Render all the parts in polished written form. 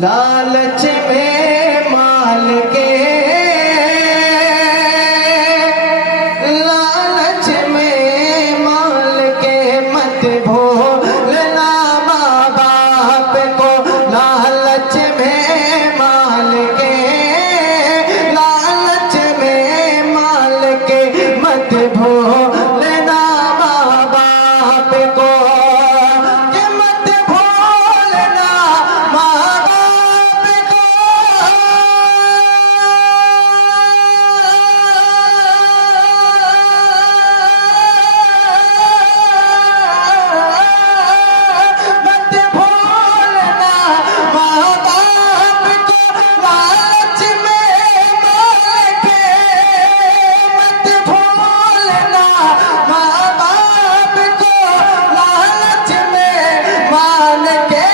لالچ میں مال کے، لالچ میں مال کے مت بھولنا ماں باپ کو، لالچ میں مال کے، لالچ میں مال کے مت بھولنا ماں باپ کو، کہ مت بھولنا ماں باپ کو، مت بھولنا ماں باپ کو، لالچ میں مال کے، مت بھولنا ماں باپ کو، لالچ میں مال کے،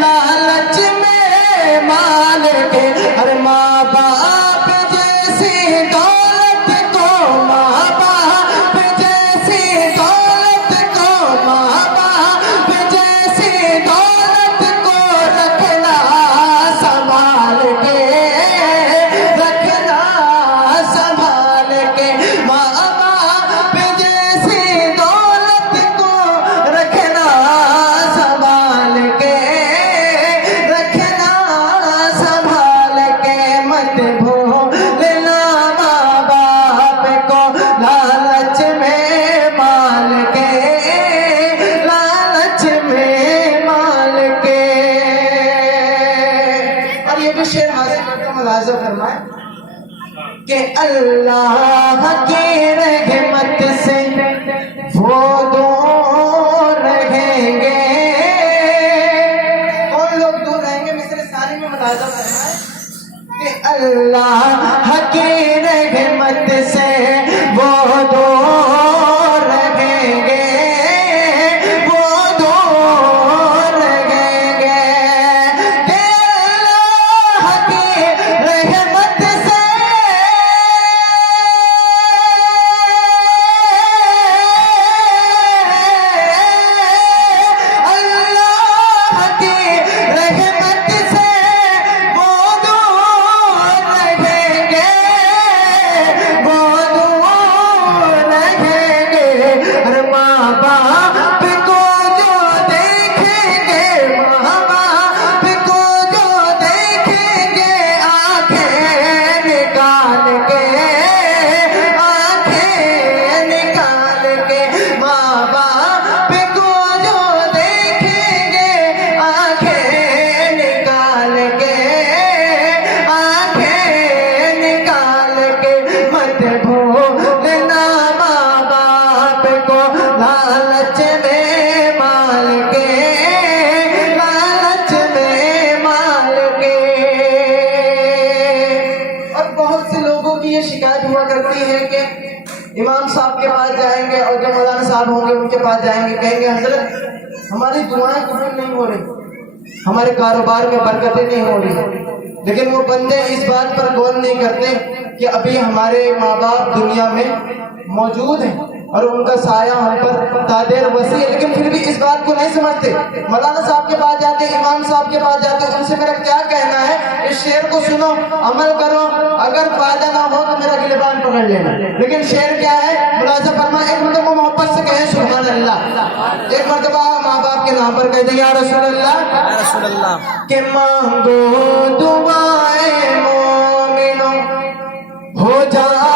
لالچ میں مال کے، ارے ماں باپ جیسی دولت کو، ماں باپ جیسی دولت کو، ماں باپ جیسی دولت کو رکھنا سنبھال کے، رکھنا سنبھال کے، ماں باپ جیسی دولت کو رکھنا سنبھال کے، رکھنا سنبھال کے، مت بھولنا ماں باپ کو، لالچ میں مال کے، لالچ میں مال کے۔ اور یہ بھی شعر حاصل کر کے ملاحظہ فرمائیں کہ اللہ کی رحمت سے وہ دور رہیں گے، کون لوگ دور رہیں گے؟ مصر ثانی میں ملاحظہ فرمائیں کہ اللہ کی رحمت سے وہ دور رہیں گے، وہ دور رہیں گے، کہ اللہ کی رحمت سے اللہ کی رحمت سے وہ دور رہیں گے، وہ دور رہیں گے، اور ماں باپ کو جو دیکھیں گے، ماں باپ کو جو دیکھیں گے، آنکھیں نکال کے، آنکھیں نکال کے، ماں باپ کو جو دیکھیں گے، آنکھیں نکال کے، آنکھیں نکال کے، مت بھولنا ماں باپ کو، لالچ میں مال کے، لالچ میں مال کے۔ اور بہت سے لوگوں کی یہ شکایت ہوا کرتی ہے کہ امام صاحب کے پاس جائیں گے اور جو مولانا صاحب ہوں گے ان کے پاس جائیں گے، کہیں گے حضرت ہماری دعائیں قبول نہیں ہو رہی، ہمارے کاروبار میں برکتیں نہیں ہو رہی، لیکن وہ بندے اس بات پر غور نہیں کرتے کہ ابھی ہمارے ماں باپ دنیا میں موجود ہیں اور ان کا سایہ ہم پر تادیر وسیع ہے، لیکن پھر بھی اس بات کو نہیں سمجھتے۔ مولانا صاحب کے پاس جاتے، امام صاحب کے پاس جاتے، ان سے میرا کیا کہنا ہے، اس شعر کو سنو، عمل کرو، اگر فائدہ نہ ہو تو میرا گریبان پکڑ لینا، لیکن شعر کیا ہے ملاحظہ فرما، ایک مرتبہ محبت سے کہیں سبحان اللہ، ایک مرتبہ ماں باپ کے نام پر کہہ دیں یا رسول اللہ، کہ مانگو دعائیں مومنوں ہو جائے